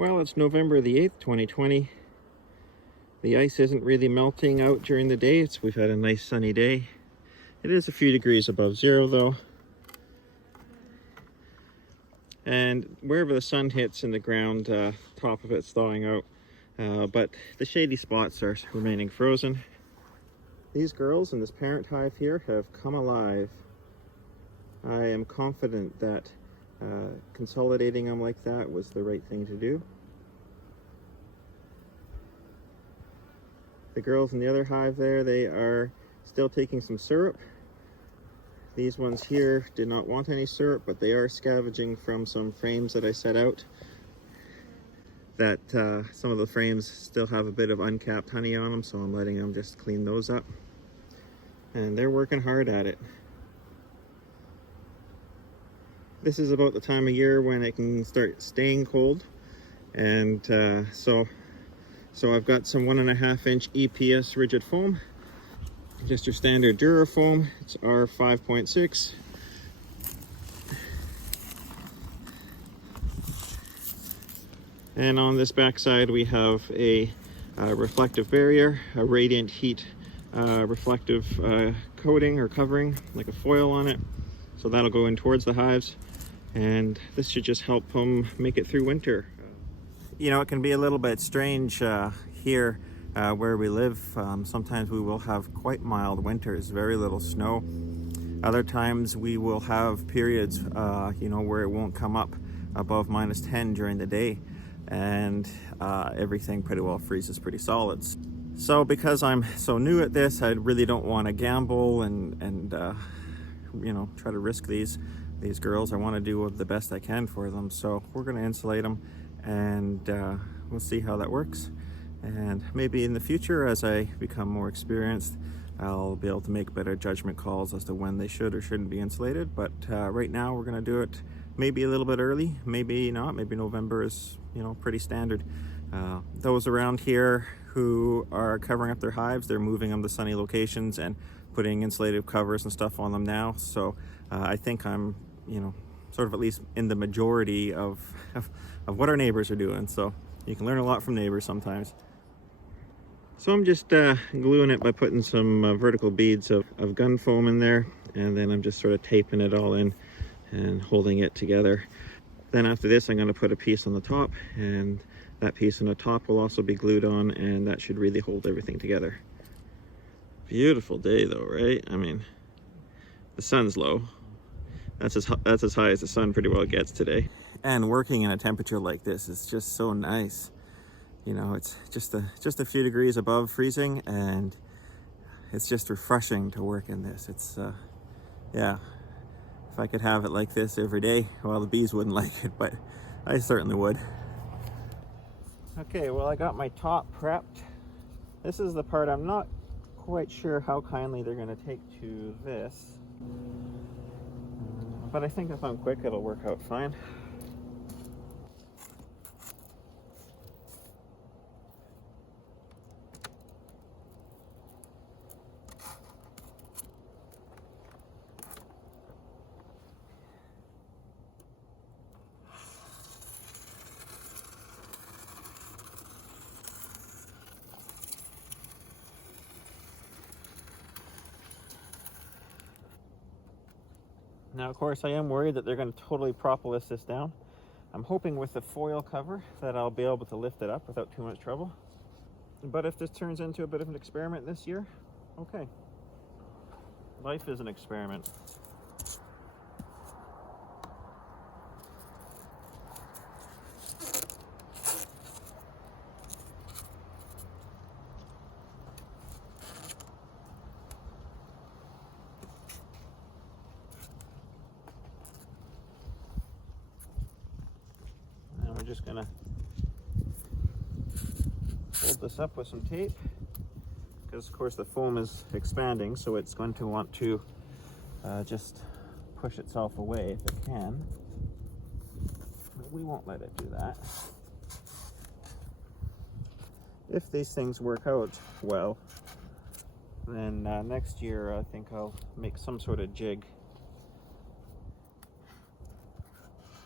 Well, it's November the 8th, 2020. The ice isn't really melting out during the day. We've had a nice sunny day. It is a few degrees above zero though. And wherever the sun hits in the ground, top of it's thawing out. But the shady spots are remaining frozen. These girls in this parent hive here have come alive. I am confident that consolidating them like that was the right thing to do. The girls in the other hive there, they are still taking some syrup. These ones here did not want any syrup, but they are scavenging from some frames that I set out. That some of the frames still have a bit of uncapped honey on them, so I'm letting them just clean those up. And they're working hard at it. This is about the time of year when it can start staying cold. And so I've got some 1.5 inch EPS rigid foam. Just your standard Dura foam. It's R5.6. And on this backside we have a reflective barrier, a radiant heat reflective coating or covering, like a foil on it. So that'll go in towards the hives, and this should just help them make it through winter. You know, it can be a little bit strange here where we live. Sometimes we will have quite mild winters, very little snow. Other times we will have periods, you know, where it won't come up above -10 during the day, and everything pretty well freezes pretty solid. So because I'm so new at this, I really don't want to gamble and you know, try to risk these girls. I want to do the best I can for them. So we're going to insulate them, and we'll see how that works. And maybe in the future, as I become more experienced, I'll be able to make better judgment calls as to when they should or shouldn't be insulated. But right now we're going to do it maybe a little bit early, maybe not. Maybe November is, you know, pretty standard. Those around here who are covering up their hives, they're moving them to sunny locations and putting insulative covers and stuff on them now. So I think I'm, you know, sort of at least in the majority of what our neighbors are doing. So you can learn a lot from neighbors sometimes. So I'm just gluing it by putting some vertical beads of gun foam in there, and then I'm just sort of taping it all in and holding it together. Then after this, I'm going to put a piece on the top, and that piece on the top will also be glued on, and that should really hold everything together. Beautiful day though, right? I mean, the sun's low. That's as high as the sun pretty well gets today. And working in a temperature like this is just so nice. You know, it's just a few degrees above freezing, and it's just refreshing to work in this. It's yeah, if I could have it like this every day, well, the bees wouldn't like it, but I certainly would. Okay, well, I got my top prepped. This is the part I'm not quite sure how kindly they're going to take to this, but I think if I'm quick, it'll work out fine. Now, of course, I am worried that they're going to totally propolis this down. I'm hoping with the foil cover that I'll be able to lift it up without too much trouble. But if this turns into a bit of an experiment this year, okay. Life is an experiment. We're just gonna hold this up with some tape, because of course the foam is expanding, so it's going to want to just push itself away if it can. But we won't let it do that. If these things work out well, then next year I think I'll make some sort of jig.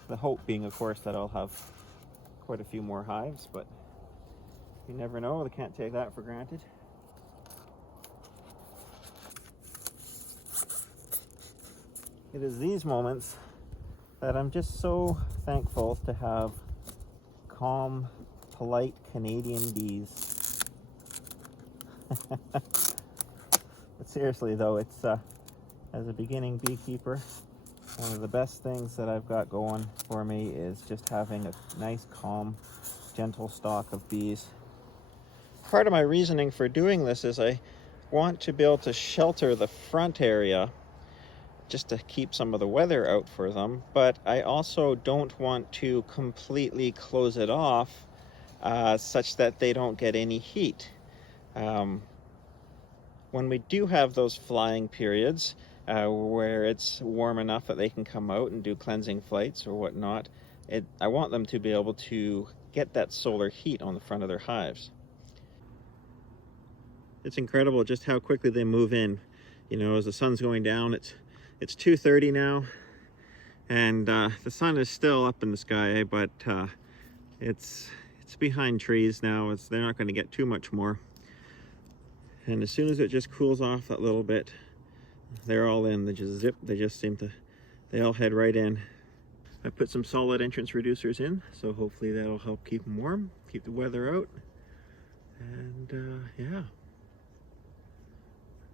The hope being, of course, that I'll have quite a few more hives, but you never know. They can't take that for granted. It is these moments that I'm just so thankful to have calm, polite Canadian bees. But seriously though, it's as a beginning beekeeper, one of the best things that I've got going for me is just having a nice, calm, gentle stock of bees. Part of my reasoning for doing this is I want to be able to shelter the front area just to keep some of the weather out for them, but I also don't want to completely close it off such that they don't get any heat. When we do have those flying periods where it's warm enough that they can come out and do cleansing flights or whatnot, I want them to be able to get that solar heat on the front of their hives. It's incredible just how quickly they move in. You know, as the sun's going down, it's 2:30 now, and the sun is still up in the sky, but it's behind trees now. They're not going to get too much more. And as soon as it just cools off that little bit, they're all in. They just zip. They all head right in. I put some solid entrance reducers in, so hopefully that'll help keep them warm, keep the weather out. And yeah,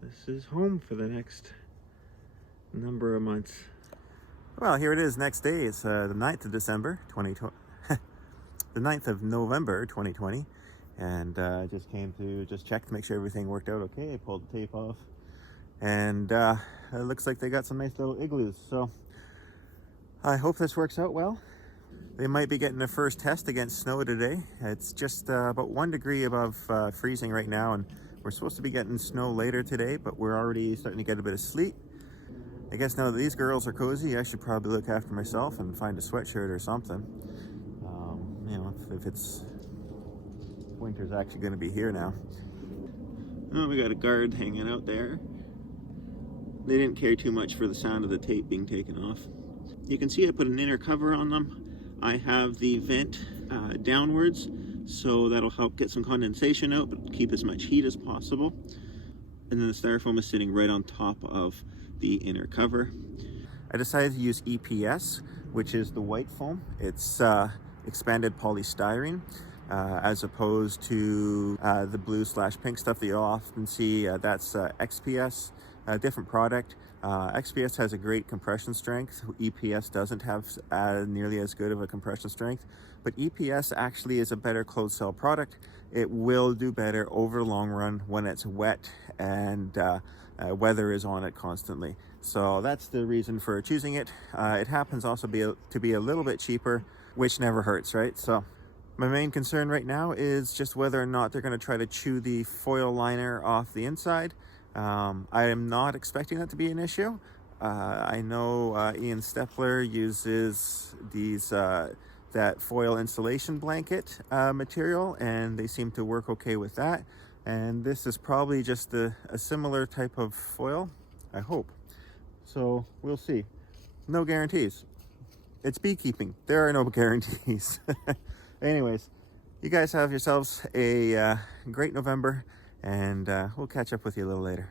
this is home for the next number of months. Well, here it is, next day. It's the 9th of December 2020. The 9th of November 2020. And I just came to check to make sure everything worked out okay. I pulled the tape off, and it looks like they got some nice little igloos. So I hope this works out well. They might be getting their first test against snow today. It's just about 1 degree above freezing right now, and we're supposed to be getting snow later today, but we're already starting to get a bit of sleet. I guess now that these girls are cozy, I should probably look after myself and find a sweatshirt or something. You know, if it's winter's actually going to be here now. Oh, we got a guard hanging out there. They didn't care too much for the sound of the tape being taken off. You can see I put an inner cover on them. I have the vent downwards, so that'll help get some condensation out, but keep as much heat as possible. And then the styrofoam is sitting right on top of the inner cover. I decided to use EPS, which is the white foam. It's expanded polystyrene. As opposed to the blue/pink stuff that you'll often see. That's XPS, a different product. XPS has a great compression strength. EPS doesn't have nearly as good of a compression strength, but EPS actually is a better closed cell product. It will do better over the long run when it's wet and weather is on it constantly. So that's the reason for choosing it. It happens also to be a little bit cheaper, which never hurts, right? So my main concern right now is just whether or not they're going to try to chew the foil liner off the inside. I am not expecting that to be an issue. I know Ian Stepler uses that foil insulation blanket material, and they seem to work okay with that. And this is probably just a similar type of foil, I hope. So we'll see. No guarantees. It's beekeeping. There are no guarantees. Anyways, you guys have yourselves a great November, and we'll catch up with you a little later.